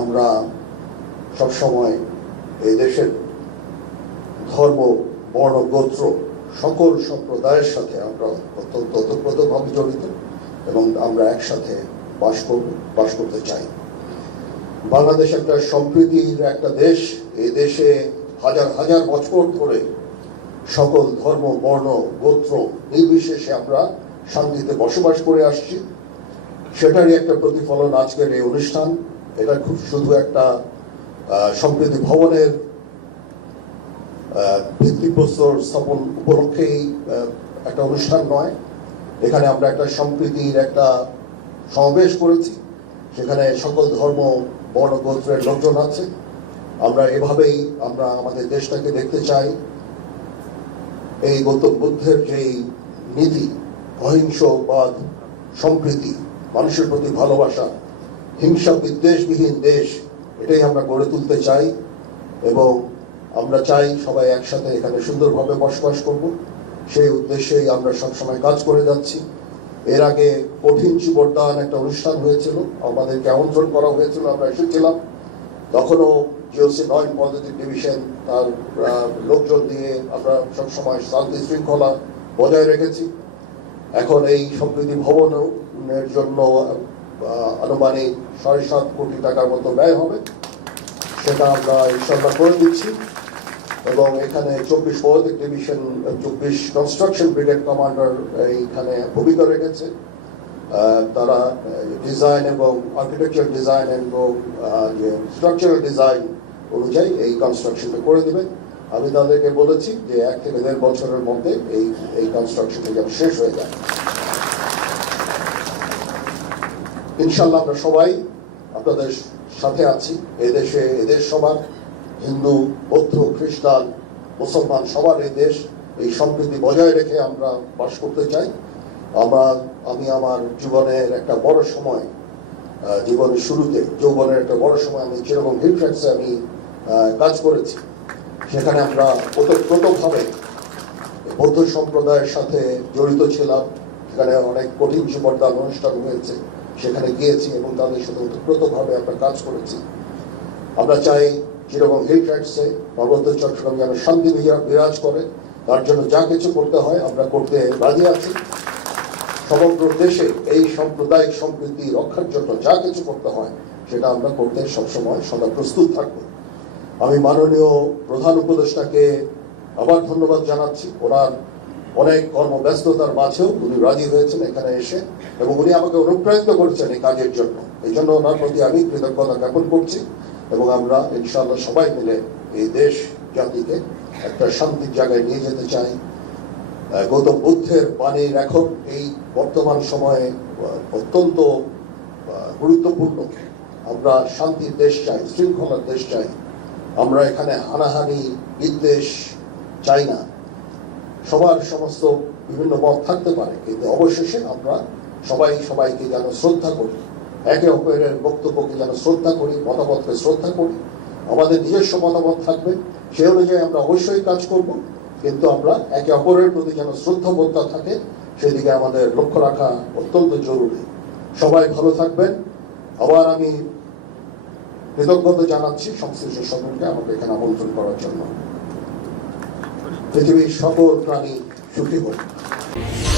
আমরা সবসময় এই দেশের ধর্ম বর্ণ গোত্র সকল সম্প্রদায়ের সাথে আমরা অত্যন্ত ওতপ্রোতভাবে জড়িত এবং আমরা একসাথে বাস করব বাস করতে চাই বাংলাদেশ একটা সম্প্রীতির একটা দেশ এই দেশে হাজার হাজার বছর ধরে সকল ধর্ম বর্ণ গোত্র নির্বিশেষে আমরা শান্তিতে বসবাস করে আসছি সেটারই একটা প্রতিফলন আজকের এই অনুষ্ঠান এটা খুব শুধু একটা সম্প্রীতি ভবনের ভিত্তিপ্রস্তর স্থাপন উপলক্ষেই একটা অনুষ্ঠান নয় এখানে আমরা একটা সম্প্রীতির একটা সমাবেশ করেছি সেখানে সকল ধর্ম বর্ণগোত্রের লোকজন আছে আমরা এভাবেই আমরা আমাদের দেশটাকে দেখতে চাই এই গৌতম বুদ্ধের যেই নীতি অহিংসবাদ সম্প্রীতি মানুষের প্রতি ভালোবাসা হিংসা বিদ্বেষবিহীন দেশ এটাই আমরা গড়ে তুলতে চাই এবং আমরা চাই সবাই একসাথে এখানে সুন্দরভাবে বসবাস করব সেই উদ্দেশ্যেই আমরা সবসময় কাজ করে যাচ্ছি এর আগে কঠিন সুবর্দান একটা অনুষ্ঠান হয়েছিল আমাদেরকে আমন্ত্রণ করা হয়েছিল আমরা এসেছিলাম তখনও জিওসি নয় পজিটিভ ডিভিশন তার লোকজন দিয়ে আমরা সবসময় শান্তি শৃঙ্খলা বজায় রেখেছি এখন এই সম্প্রীতি ভবনের জন্য আনুমানিক সাড়ে সাত কোটি টাকার মতো ব্যয় হবে সেটা আমরা ইনশাল্লাহ করে দিচ্ছি এবং এখানে চব্বিশ ফোর্থ ডিভিশন চব্বিশ কনস্ট্রাকশন ব্রিগেড কমান্ডার এইখানে ভূমিকা রেখেছে তারা ডিজাইন এবং আর্কিটেকচার ডিজাইন এবং যে স্ট্রাকচারাল ডিজাইন অনুযায়ী এই কনস্ট্রাকশনটা করে দেবে আমি তাদেরকে বলেছি যে এক থেকে দেড় বছরের মধ্যে এই এই কনস্ট্রাকশনটা যেন শেষ হয়ে যায় ইনশাল্লাহ আমরা সবাই আপনাদের সাথে আছি এদেশে এদেশ সবার হিন্দু বৌদ্ধ খ্রিস্টান মুসলমান সবার এই দেশ এই সম্প্রীতি বজায় রেখে আমরা বাস করতে চাই আমরা আমি আমার জীবনের একটা বড় সময় জীবনের শুরুতে যৌবনের একটা বড় সময় আমি যেরকম হিলট্র্যাক্সে আমি কাজ করেছি সেখানে আমরা ওতপ্রোতভাবে বৌদ্ধ সম্প্রদায়ের সাথে জড়িত ছিলাম সেখানে অনেক কঠিন জীবনদান অনুষ্ঠান হয়েছে সেখানে গিয়েছি এবং তাদের সাথে ওতপ্রোতভাবে আমরা কাজ করেছি আমরা চাই যেরকম হিল ট্রাইটসে পার্বত্য চট্টগ্রাম যেন শান্তি বিরাজ করে তার জন্য যা কিছু করতে হয় আমরা করতে রাজি আছি সমগ্র দেশে এই সাম্প্রদায়িক সম্প্রীতি রক্ষার জন্য যা কিছু করতে হয় সেটা আমরা করতে সবসময় সদা প্রস্তুত থাকব আমি মাননীয় প্রধান উপদেষ্টাকে আবার ধন্যবাদ জানাচ্ছি ওনার অনেক কর্মব্যস্ততার মাঝেও উনি রাজি হয়েছেন এখানে এসে এবং উনি আমাকে অনুপ্রাণিত করছেন এই কাজের জন্য এই জন্য ওনার প্রতি আমি কৃতজ্ঞতা জ্ঞাপন করছি এবং আমরা ইনশাআল্লাহ সবাই মিলে এই দেশ জাতিকে একটা শান্তির জায়গায় নিয়ে যেতে চাই গৌতম বুদ্ধের বাণী এখন এই বর্তমান সময়ে অত্যন্ত গুরুত্বপূর্ণ আমরা শান্তির দেশ চাই শৃঙ্খলার দেশ চাই আমরা এখানে হানাহানি বিদ্বেষ চাই না সবার সমস্ত বিভিন্ন মত থাকতে পারে কিন্তু অবশেষে আমরা সবাই সবাইকে যেন শ্রদ্ধা করি একে অপরের বক্তব্যকে যেন শ্রদ্ধা করি মতামতকে শ্রদ্ধা করি আমাদের নিজস্ব মতামত থাকবে সেই অনুযায়ী আমরা অবশ্যই কাজ করব কিন্তু আমরা একে অপরের প্রতি যেন শ্রদ্ধাবোধটা থাকে সেদিকে আমাদের লক্ষ্য রাখা অত্যন্ত জরুরি সবাই ভালো থাকবেন আবার আমি কৃতজ্ঞতা জানাচ্ছি সংশ্লিষ্ট সকলকে আমাকে এখানে আমন্ত্রণ করার জন্য পৃথিবীর সকল প্রাণী সুখী হোক